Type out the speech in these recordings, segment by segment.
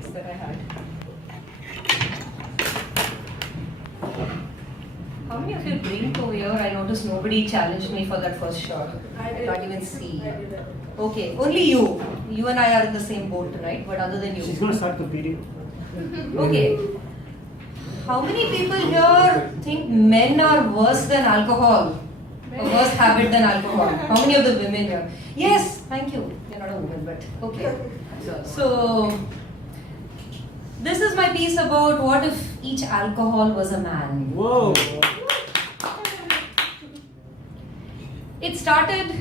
parties that I had. How many of you drink over here? I noticed nobody challenged me for that first shot. I can't even see. Okay, only you. You and I are in the same boat tonight, but other than you. She's going to start the period. Okay. How many people here think men are worse than alcohol? A worse habit than alcohol? How many of the women here? Yes, thank you. You're not a woman, but okay. So, this is my piece about what if each alcohol was a man. Whoa! It started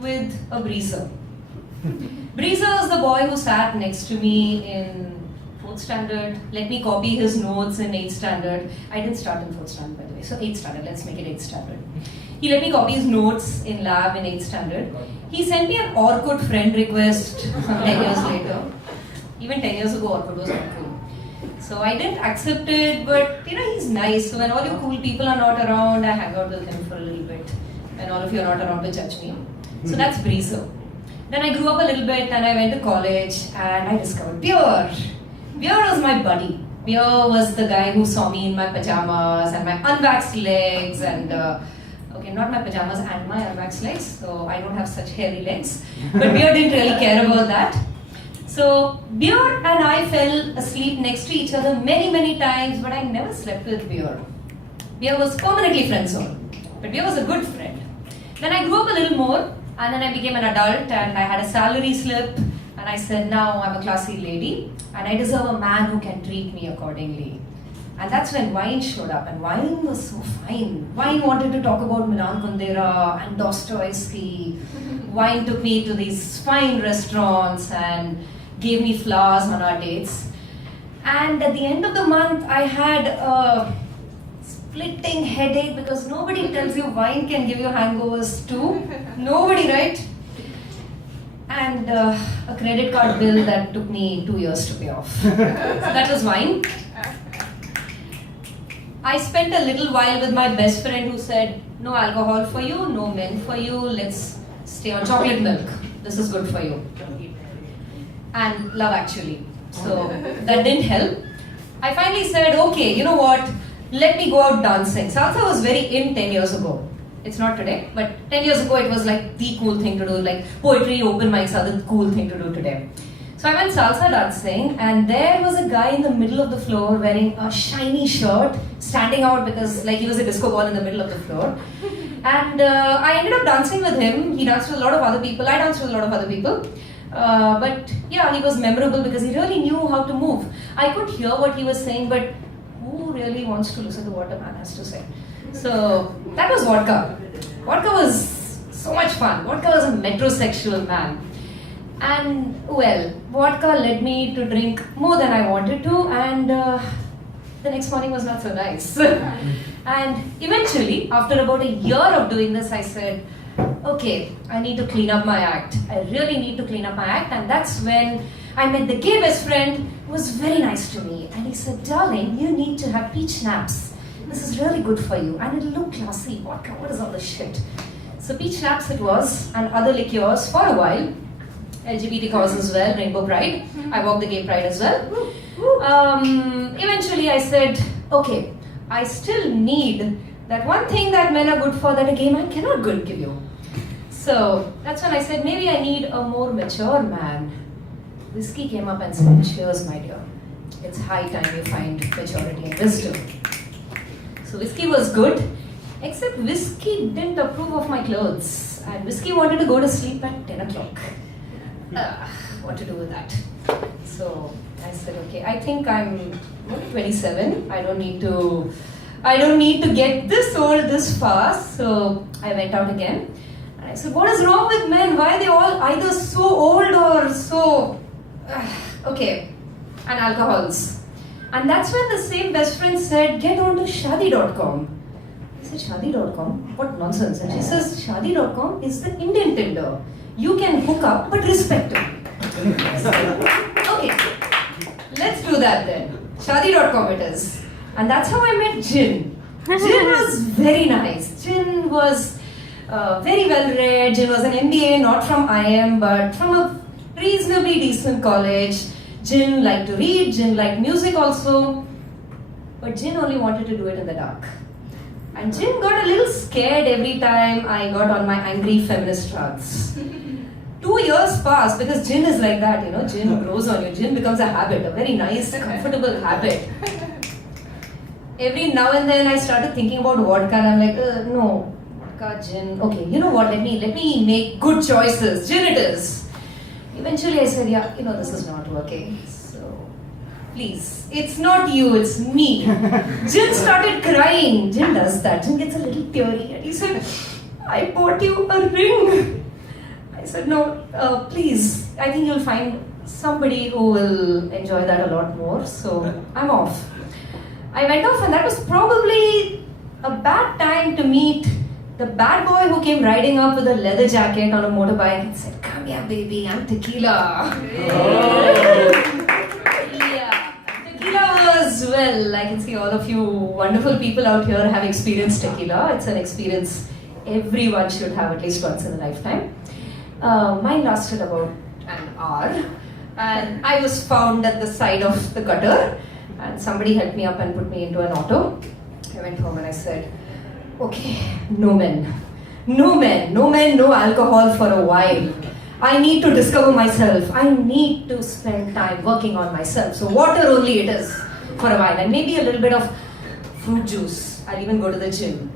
with a breezer. Breezer is the boy who sat next to me in 4th standard, let me copy his notes in 8th standard. I didn't start in 4th standard, by the way, so 8th standard, let's make it 8th standard. He let me copy his notes in lab in 8th standard. He sent me an Orkut friend request 10 years later. Even 10 years ago, Orkut was not cool. So I didn't accept it, but he's nice. So when all you cool people are not around, I hang out with him for a little bit. And all of you are not around to judge me. So that's breezer. Then I grew up a little bit and I went to college and I discovered beer. Beer was my buddy. Beer was the guy who saw me in my pajamas and my unwaxed legs and okay, not my pajamas and my unwaxed legs, so I don't have such hairy legs. But Beer didn't really care about that. So Beer and I fell asleep next to each other many, many times, but I never slept with Beer. Beer was permanently friend zone, but Beer was a good friend. Then I grew up a little more, and then I became an adult, and I had a salary slip, and I said, now I'm a classy lady, and I deserve a man who can treat me accordingly. And that's when wine showed up, and wine was so fine. Wine wanted to talk about Milan Kundera and Dostoevsky. Wine took me to these fine restaurants and gave me flowers on our dates. And at the end of the month, I had a splitting headache because nobody tells you wine can give you hangovers too. Nobody, right? And a credit card bill that took me 2 years to pay off. So that was wine. I spent a little while with my best friend who said, no alcohol for you, no men for you, let's stay on chocolate milk. This is good for you. And Love Actually. So that didn't help. I finally said, okay, you know what? Let me go out dancing. Salsa was very in 10 years ago. It's not today, but 10 years ago it was like the cool thing to do. Like poetry, open mics are the cool thing to do today. So I went salsa dancing, and there was a guy in the middle of the floor wearing a shiny shirt, standing out because like he was a disco ball in the middle of the floor. And I ended up dancing with him. He danced with a lot of other people. I danced with a lot of other people. But yeah, he was memorable because he really knew how to move. I could hear what he was saying, but who really wants to listen to what a man has to say? So that was vodka. Vodka was so much fun. Vodka was a metrosexual man. And well, vodka led me to drink more than I wanted to, and the next morning was not so nice. And eventually, after about a year of doing this, I said, okay, I need to clean up my act. I really need to clean up my act. And that's when I met the gay best friend who was very nice to me. And he said, darling, you need to have peach schnapps. This is really good for you. And it'll look classy. Vodka, what is all this shit? So peach schnapps it was, and other liqueurs for a while. LGBT cause as well, Rainbow Pride. I walked the gay pride as well. Eventually I said, okay, I still need that one thing that men are good for that a gay man cannot give you. So that's when I said, maybe I need a more mature man. Whiskey came up and said, cheers, my dear. It's high time you find maturity and wisdom. So whiskey was good, except whiskey didn't approve of my clothes. And whiskey wanted to go to sleep at 10 o'clock. What to do with that? So I said, okay, I think I'm 27. I don't need to get this old this fast. So I went out again. And I said, what is wrong with men? Why are they all either so old or so... okay, and alcohols. And that's when the same best friend said, get on to shadi.com. I said, shadi.com? What nonsense. And she says, shadi.com is the Indian Tinder. You can hook up, but respect him. Okay, let's do that then. Shadi.com it is. And that's how I met Jin. Jin was very nice. Jin was very well read. Jin was an MBA, not from IM, but from a reasonably decent college. Jin liked to read, Jin liked music also, but Jin only wanted to do it in the dark. And Jin got a little scared every time I got on my angry feminist tracks. 2 years passed because Jin is like that, Jin grows on you. Jin becomes a habit, a very nice, comfortable habit. Every now and then I started thinking about vodka and I'm like, no, vodka, gin. Okay, you know what? Let me make good choices. Gin it is. Eventually I said, yeah, this is not working. So please, it's not you, it's me. Jin started crying. Jin does that. Jin gets a little teary and he said, I bought you a ring. I said, no, please. I think you'll find somebody who will enjoy that a lot more. So I'm off. I went off and that was probably a bad time to meet the bad boy who came riding up with a leather jacket on a motorbike and said, come here baby, I'm tequila. Oh. Yeah. Tequila was, well, I can see all of you wonderful people out here have experienced tequila. It's an experience everyone should have at least once in a lifetime. Mine lasted about an hour and I was found at the side of the gutter. And somebody helped me up and put me into an auto. I went home and I said, okay, no men, no alcohol for a while. I need to discover myself. I need to spend time working on myself. So water only it is for a while and maybe a little bit of fruit juice. I'll even go to the gym.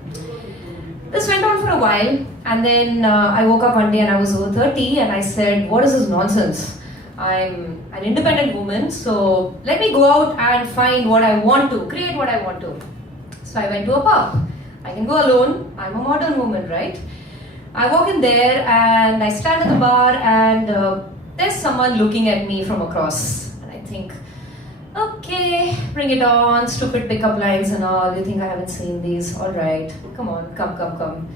This went on for a while and then I woke up one day and I was over 30 and I said, what is this nonsense? I'm an independent woman, so let me go out and find what I want to, create what I want to. So I went to a pub. I can go alone, I'm a modern woman, right? I walk in there and I stand at the bar and there's someone looking at me from across. And I think, okay, bring it on, stupid pickup lines and all, you think I haven't seen these, alright, come on, come.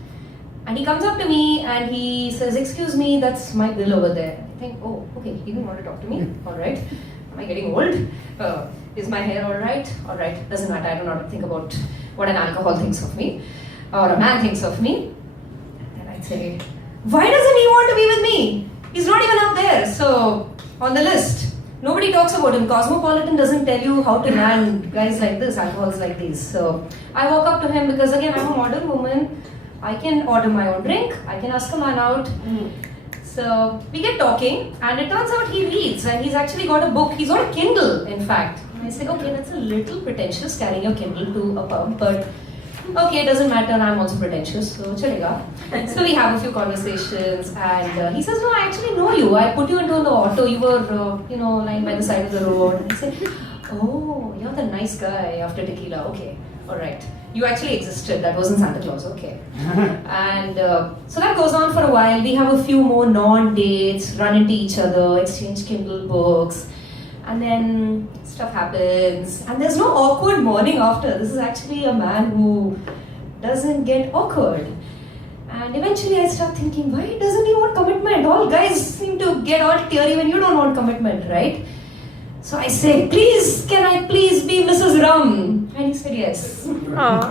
And he comes up to me and he says, excuse me, that's my bill over there. I think, oh, okay, he didn't want to talk to me. All right. Am I getting old? Is my hair all right? All right. Doesn't matter. I don't know how to think about what an alcohol thinks of me or a man thinks of me. And then I'd say, why doesn't he want to be with me? He's not even up there. So, on the list. Nobody talks about him. Cosmopolitan doesn't tell you how to land guys like this, alcohols like these. So, I walk up to him because again, I'm a modern woman. I can order my own drink. I can ask a man out. So we get talking and it turns out he reads and he's actually got a book. He's got a Kindle in fact. I say, okay, that's a little pretentious carrying your Kindle to a pub, but okay, it doesn't matter, I'm also pretentious, so chalega. So we have a few conversations and he says, no, I actually know you. I put you into the auto, you were, lying by the side of the road. And I said, oh, you're the nice guy after tequila, okay, alright. You actually existed, that wasn't Santa Claus, okay. And so that goes on for a while. We have a few more non-dates, run into each other, exchange Kindle books, and then stuff happens. And there's no awkward morning after. This is actually a man who doesn't get awkward. And eventually I start thinking, why doesn't he want commitment? All guys seem to get all teary when you don't want commitment, right? So I say, please, can I please be Mrs. Ram? And he said yes. Aww.